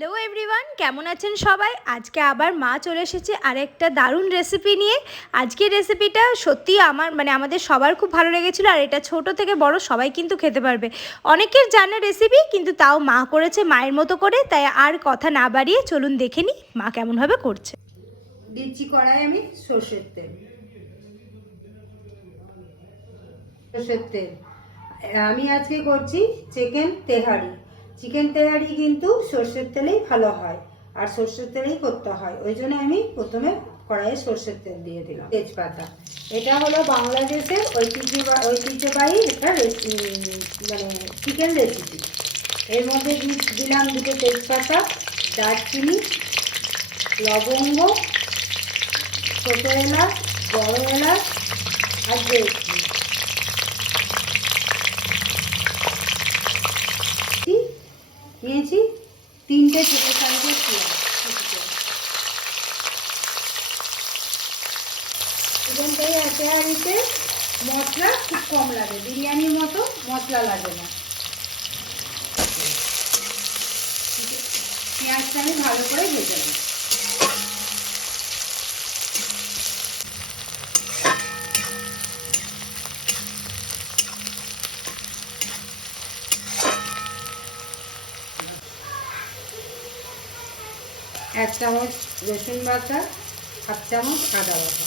Hello everyone কেমন আছেন সবাই? আজকে আবার মা চলে এসেছে আরেকটা দারুণ রেসিপি নিয়ে। আজকের রেসিপিটা সত্যি আমার মানে আমাদের সবার খুব ভালো লেগেছিলো আর এটা ছোট থেকে বড় সবাই কিন্তু খেতে পারবে। অনেকের জানা রেসিপি কিন্তু তাও মা করেছে মায়ের মতো করে, তাই আর কথা না বাড়িয়ে চলুন দেখে নিই মা কেমনভাবে করছে। দিচ্ছি কড়াই আমি সর্ষের তেল। সর্ষের তেল। আমি আজকে করছি চিকেন তেহারি। চিকেন তেহারি কিন্তু সর্ষের তেলেই ভালো হয়, আর সর্ষের তেলেই করতে হয়। ওই জন্য আমি প্রথমে কড়াইয়ে সর্ষের তেল দিয়ে দিলাম। তেজপাতা। এটা হলো বাংলাদেশের ঐতিহ্য ঐতিহ্যবাহী একটা মানে চিকেন রেসিপি এর মধ্যে দিলাম দুটো তেজপাতা, দারচিনি, লবঙ্গ, ছোট এলাচ, বড় এলাচ, আর জয়ত্রী নিয়েছি তিনটে ছোট সাইজের পেঁয়াজ আর এতে মশলা খুব কম লাগে। বিরিয়ানির মতো মশলা লাগে না। পেঁয়াজটা আমি ভালো করে ভেজে নেব। এক চামচ রসুন বাটা, হাফ চামচ আদা বাটা।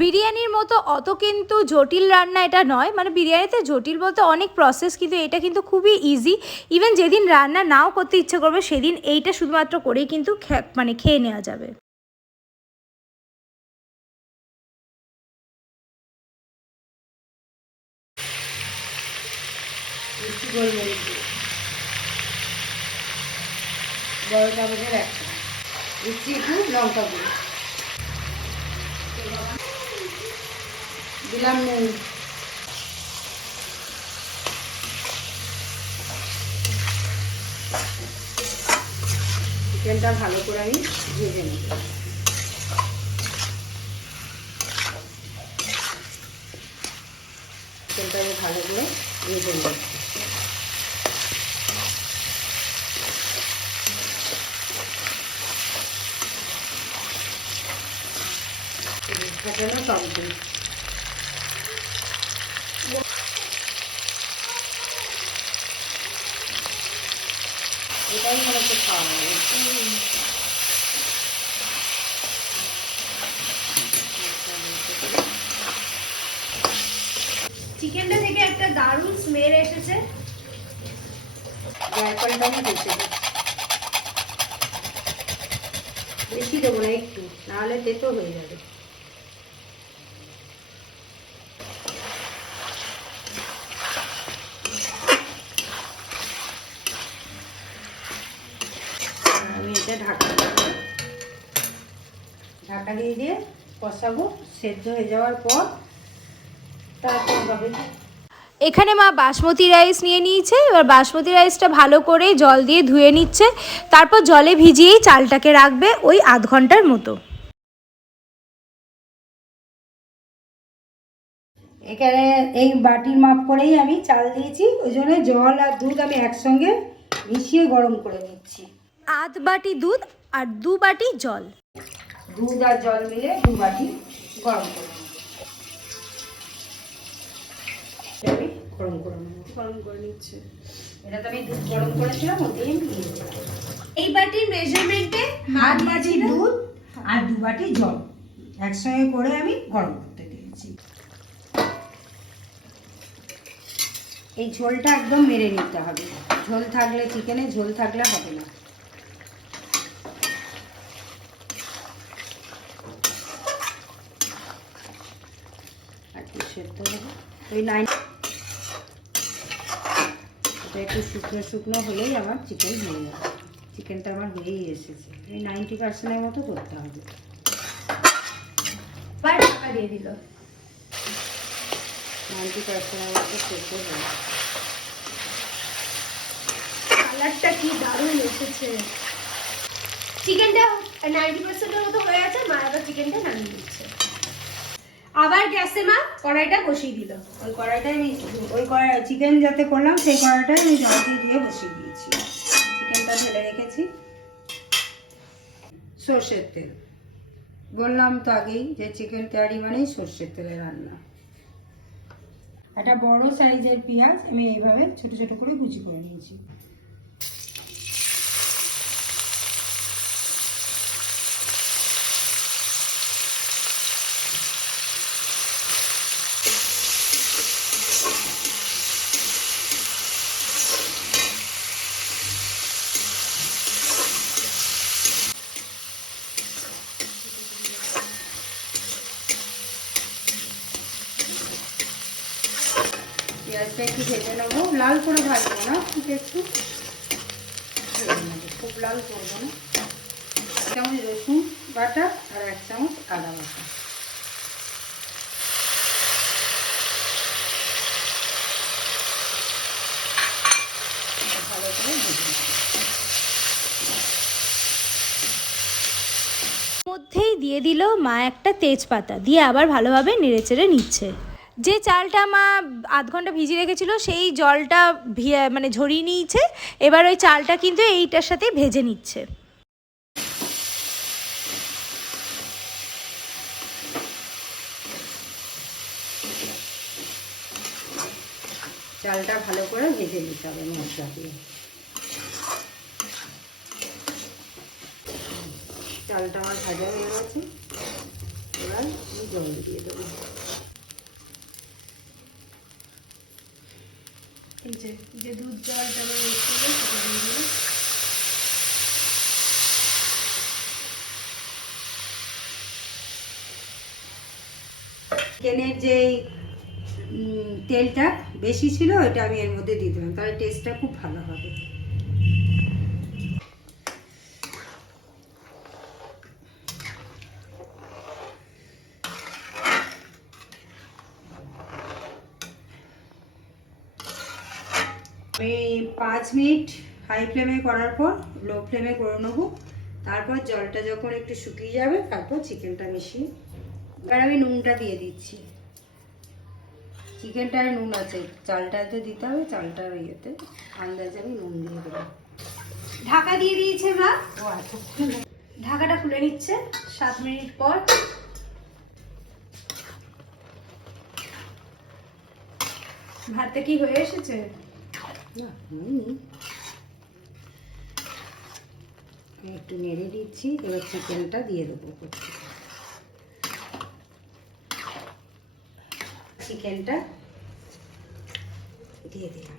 বিরিয়ানির মতো অত কিন্তু জটিল রান্না এটা নয়। মানে বিরিয়ানিতে জটিল বলতে অনেক প্রসেস কিন্তু এটা কিন্তু খুবই ইজি ইভেন যেদিন রান্না নাও করতে ইচ্ছে করবে, সেদিন এইটা শুধুমাত্র করেই কিন্তু মানে খেয়ে নেওয়া যাবে। গোলমরিচ দিয়ে। বড় চামচের একটা। দিচ্ছি একটু লঙ্কা গুঁড়ো। দিলাম নুন। চিকেনটা ভালো করে আমি ভেজে নেব। চিকেনটা আমি ভালো করে ভেজে নেব। ফাটানো কমপ্লিট এটাই মনে হচ্ছে খাওয়া হবে চিকেনটা থেকে একটা দারুণ স্মেল এসেছে। জায়ফলটা আমি বেশি দিই। বেশি দেবো না একটু নাহলে তেতো হয়ে যাবে আমি এটা ঢাকা দেবো। দিয়ে দিয়ে কষাবো সেদ্ধ হয়ে যাওয়ার পর তারপর হবে এখানে মা বাসমতি রাইস নিয়ে নিয়েছে এবার বাসমতি রাইসটা ভালো করে জল দিয়ে ধুয়ে নিচ্ছে তারপর জলে ভিজিয়েই চালটাকে রাখবে ওই আধ ঘণ্টার মতো। এখানে এই বাটির মাপ করেই আমি চাল দিয়েছি ওই জন্য জল আর দুধ আমি একসঙ্গে মিশিয়ে গরম করে নিচ্ছি। আধ বাটি দুধ আর দু বাটি জল। দুধ আর জল মিলে দু বাটি গরম করে আমি গরম করে গরম করে নিচ্ছি। এটা তো আমি দুধ গরম করেছিলাম ওটাই আমি দিয়ে এই বাটির মেজারমেন্টে বাটি দুধ আর দু বাটি জল। একসঙ্গে করে আমি গরম করতে দিয়েছি। এই ঝোলটা একদম মেরে নিতে হবে। ঝোল থাকলে চিকেনে ঝোল থাকলে হবে না আর একটু সেদ্ধ হবে ওই নাইন এটা একটু শুকনো শুকনো হলেই আমার চিকেন হয়ে যাবে। চিকেনটা আমার হয়েই এসেছে। এই নাইনটি পার্সেন্টের মতো করতে হবে। বার দিয়ে দিল। নাইনটি পার্সেন্টের মতো সেদ্ধ হয়ে কালারটা কি দারুণ এসেছে। চিকেনটা নাইনটি পার্সেন্টের মতো হয়ে আছে মা আবার চিকেনটা নামিয়ে দিচ্ছে আবার গ্যাসে মা কড়াইটা বসিয়ে দিল। ওই কড়াইটাই আমি, ওই কড়াই, চিকেন যাতে করলাম, সেই কড়াইটাই আমি জল দিয়ে দিয়ে বসিয়ে দিয়েছি। চিকেনটা ঢেলে রেখেছি। সর্ষের তেল। বললাম তো আগেই যে চিকেন তেয়ারি মানেই সর্ষের তেলে রান্না। একটা বড় সাইজের পেঁয়াজ আমি এইভাবে ছোট ছোট করে কুচি করে নিয়েছি। পেঁয়াজটা একটু ভেজে নেব। লাল করে ভাজবো না, ঠিক একটু খুব লাল করব না। এক চামচ রসুন বাটা আর এক চামচ আদা বাটা। মধ্যেই দিয়ে দিল মা একটা তেজপাতা, দিয়ে আবার ভালোভাবে নেড়েচেড়ে নিচ্ছে। যে চালটা মা আধ ঘণ্টা ভিজিয়ে রেখেছিল, সেই জলটা মানে ঝরিয়ে নিয়েছে, এবার ওই চালটা কিন্তু এইটার সাথে ভেজে নিচ্ছে। চালটা ভালো করে ভেজে নিতে হবে মশলা দিয়ে। চালটা আমার ভাজা হয়ে গেছে। এবার আমি জল দিয়ে দেবো। যে দুধ জলটা সেটা দিয়ে দিল চিকেনের যে তেলটা বেশি ছিল, ওইটা আমি এর মধ্যে দিয়ে দিলাম। তাহলে টেস্টটা খুব ভালো হবে। আমি পাঁচ মিনিট হাই ফ্লেমে করার পর লো ফ্লেমে করে নেব। তারপর জলটা যখন একটু শুকিয়ে যাবে, তারপর চিকেনটা মিশিয়ে এবার আমি নুনটা দিয়ে দিচ্ছি। চিকেনটায় নুন আছে, চালটাতে দিতে হবে, চালটার ইয়েতে আন্দাজে আমি নুন দিয়ে দেবো। ঢাকা দিয়ে দিয়েছে মা। আচ্ছা। ঢাকাটা খুলে নিচ্ছে, সাত মিনিট পর। ভাতটা কি হয়ে এসেছে? না হয়নি একটু নেড়ে দিচ্ছি এবার চিকেনটা দিয়ে দেবো। চিকেনটা দিয়ে দিলাম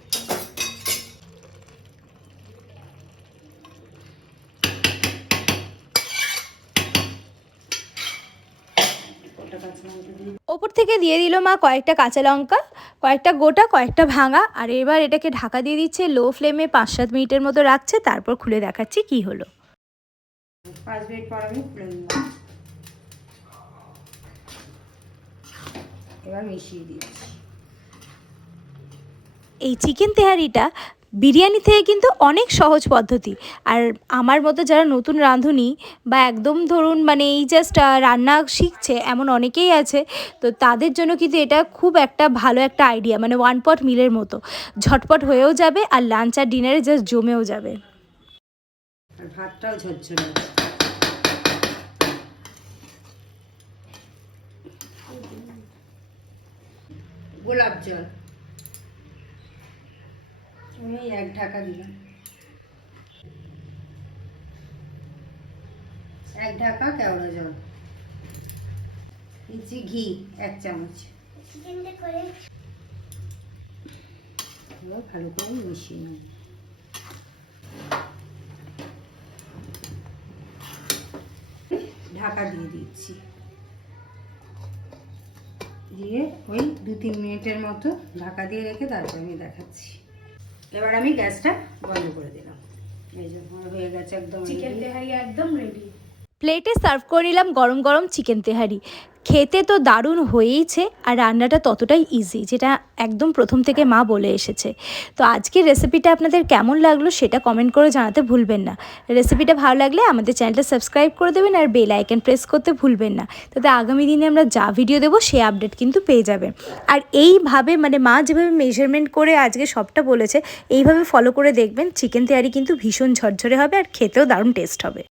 গোটা কাঁচা লঙ্কা দিয়ে ওপর থেকে দিয়ে দিল মা কয়েকটা কাঁচা লঙ্কা কয়েকটা গোটা কয়েকটা ভাঙা। আর এবার এটাকে ঢাকা দিয়ে দিচ্ছে লো ফ্লেমে পাঁচ সাত মিনিটের মতো রাখছে তারপর খুলে দেখাচ্ছি কি হলো। পাঁচ মিনিট পর আমি খুলে নিলাম এবার মিশিয়ে দিচ্ছি। এই চিকেন তেহারিটা বিরিয়ানি থেকে কিন্তু অনেক সহজ পদ্ধতি। আর আমার মতো যারা নতুন রাঁধুনি বা একদম ধরুন মানে এই জাস্ট রান্না শিখছে, এমন অনেকেই আছে, তো তাদের জন্য কিন্তু এটা খুব একটা ভালো একটা আইডিয়া মানে ওয়ান পট মিলের মতো। ঝটপট হয়েও যাবে আর লাঞ্চ আর ডিনারে জাস্ট জমেও যাবে। গোলাপ জল। আমি এক ঢাকা দিলাম। এক ঢাকা কেওড়া জল। দিচ্ছি ঘি, এক চামচ। ভালো করে মিশিয়ে নেব ঢাকা দিয়ে দিচ্ছি। দিয়ে ওই দু তিন মিনিটের মতো ঢাকা দিয়ে রেখে তারপর আমি দেখাচ্ছি। এবার আমি গ্যাসটা বন্ধ করে দিলাম এই যে, হয়ে গেছে একদম চিকেন। তেহারি একদম রেডি প্লেটে সার্ভ করে নিলাম গরম গরম চিকেন তেহারি। খেতে তো দারুণ হয়েইছে আর রান্নাটা ততটাই ইজি যেটা একদম প্রথম থেকে মা বলে এসেছে। তো আজকের রেসিপিটা আপনাদের কেমন লাগল সেটা কমেন্ট করে জানাতে ভুলবেন না। রেসিপিটা ভালো লাগলে আমাদের চ্যানেলটা সাবস্ক্রাইব করে দেবেন আর বেল আইকন প্রেস করতে ভুলবেন না। তাতে আগামী দিনে আমরা যা ভিডিও দেবো সে আপডেট কিন্তু পেয়ে যাবেন। আর এইভাবে মানে মা যেভাবে মেজারমেন্ট করে আজকে সবটা বলেছে, এইভাবে ফলো করে দেখবেন চিকেন তেয়ারি কিন্তু ভীষণ ঝরঝরে হবে আর খেতেও দারুণ টেস্ট হবে।